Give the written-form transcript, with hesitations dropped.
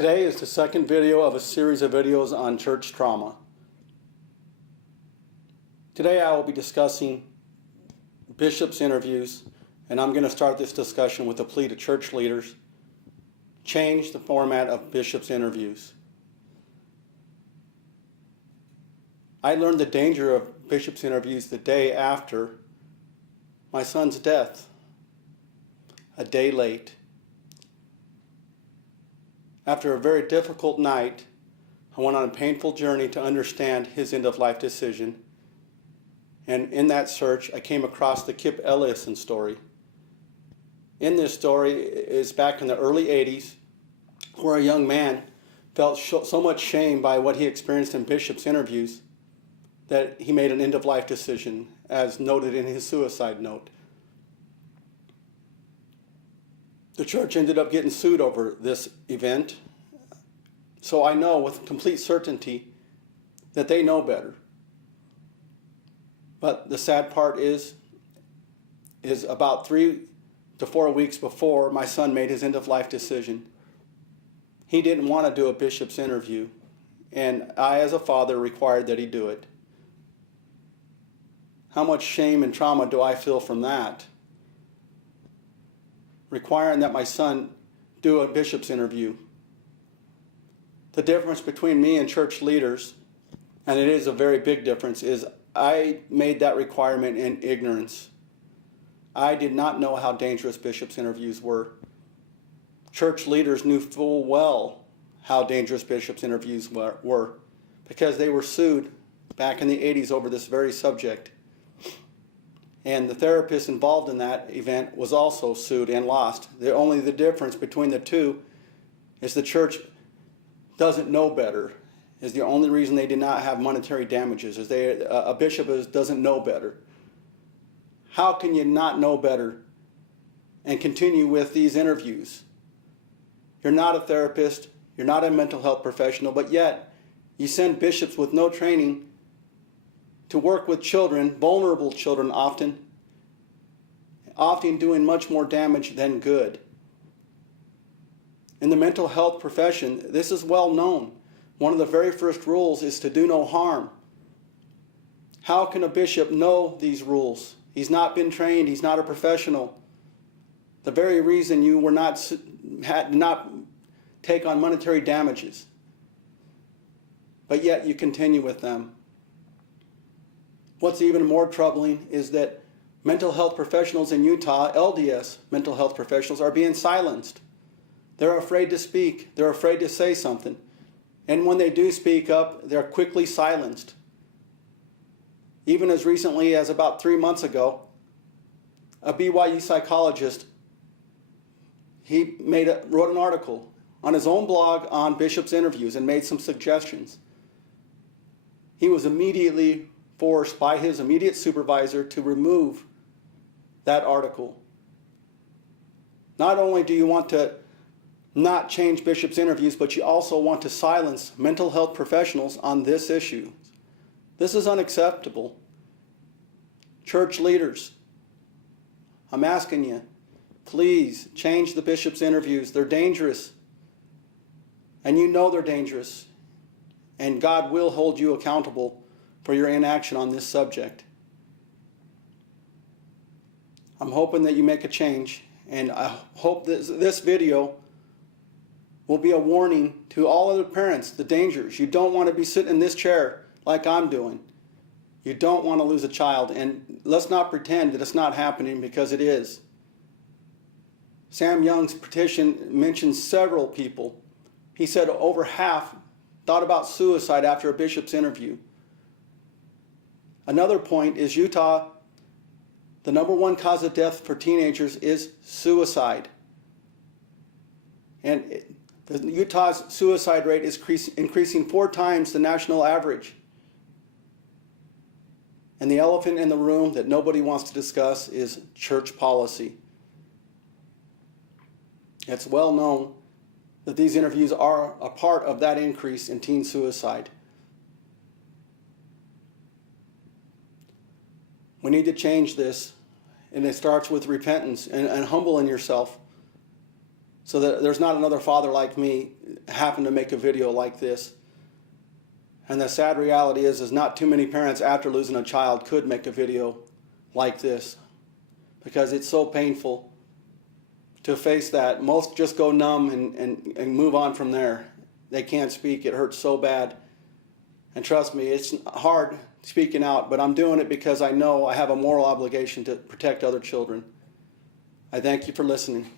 Today is the second video of a series of videos on church trauma. Today I will be discussing bishops' interviews, and I'm going to start this discussion with a plea to church leaders: change the format of bishops' interviews. I learned the danger of bishops' interviews the day after my son's death, a day late. After a very difficult night, I went on a painful journey to understand his end-of-life decision. And in that search, I came across the Kip Ellison story. In this story is back in the early 80s, where a young man felt so much shame by what he experienced in bishops' interviews that he made an end-of-life decision, as noted in his suicide note. The church ended up getting sued over this event, so I know with complete certainty that they know better. But the sad part is about 3 to 4 weeks before my son made his end-of-life decision, he didn't want to do a bishop's interview, and I, as a father, required that he do it. How much shame and trauma do I feel from that? Requiring that my son do a bishop's interview. The difference between me and church leaders, and it is a very big difference, is I made that requirement in ignorance. I did not know how dangerous bishops' interviews were. Church leaders knew full well how dangerous bishops' interviews were because they were sued back in the 80s over this very subject. And the therapist involved in that event was also sued and lost. Only the difference between the two is the church doesn't know better, is the only reason they did not have monetary damages, is a bishop doesn't know better. How can you not know better and continue with these interviews? You're not a therapist, you're not a mental health professional, but yet you send bishops with no training to work with children, vulnerable children often doing much more damage than good. In the mental health profession, this is well known. One of the very first rules is to do no harm. How can a bishop know these rules? He's not been trained, he's not a professional. The very reason you had not take on monetary damages, but yet you continue with them. What's even more troubling is that mental health professionals in Utah, LDS mental health professionals, are being silenced. They're afraid to speak. They're afraid to say something. And when they do speak up, they're quickly silenced. Even as recently as about 3 months ago, a BYU psychologist, he wrote an article on his own blog on bishops' interviews and made some suggestions. He was immediately forced by his immediate supervisor to remove that article. Not only do you want to not change bishops' interviews, but you also want to silence mental health professionals on this issue. This is unacceptable. Church leaders, I'm asking you, please change the bishops' interviews. They're dangerous. And you know they're dangerous. And God will hold you accountable for your inaction on this subject. I'm hoping that you make a change, and I hope this video will be a warning to all other parents, the dangers. You don't want to be sitting in this chair like I'm doing. You don't want to lose a child, and let's not pretend that it's not happening, because it is. Sam Young's petition mentions several people. He said over half thought about suicide after a bishop's interview. Another point is Utah, the #1 cause of death for teenagers is suicide. And Utah's suicide rate is increasing 4 times the national average. And the elephant in the room that nobody wants to discuss is church policy. It's well known that these interviews are a part of that increase in teen suicide. We need to change this, and it starts with repentance and humbling yourself. so that there's not another father like me happen to make a video like this. And the sad reality is not too many parents after losing a child could make a video like this, because it's so painful to face that. Most just go numb and move on from there. They can't speak. It hurts so bad. And trust me, it's hard speaking out, but I'm doing it because I know I have a moral obligation to protect other children. I thank you for listening.